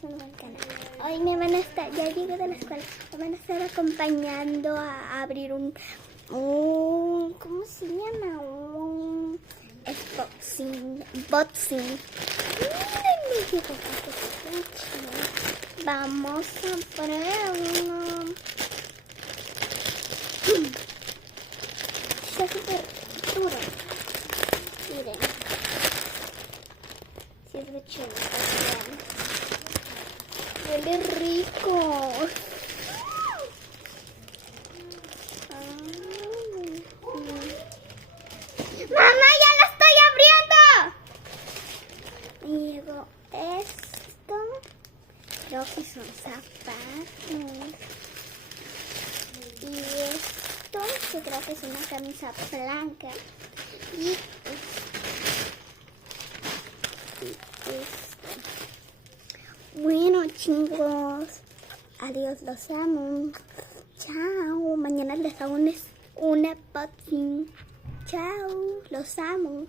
bienvenidos a un nuevo canal. Hoy me van a estar, ya llegué de la escuela, me van a estar acompañando a abrir un ¿cómo se llama? Un boxing. Vamos a poner uno. Está súper duro. Miren. Sí, es de chulo. Huele rico. ¡Mamá, ya lo estoy abriendo! Y llegó esto. Creo que son zapatos. Y esto, que creo que es una camisa blanca. Y esto. Bueno, chicos. Adiós, los amo. Chao. Mañana les hago un unboxing. Chao, los amo.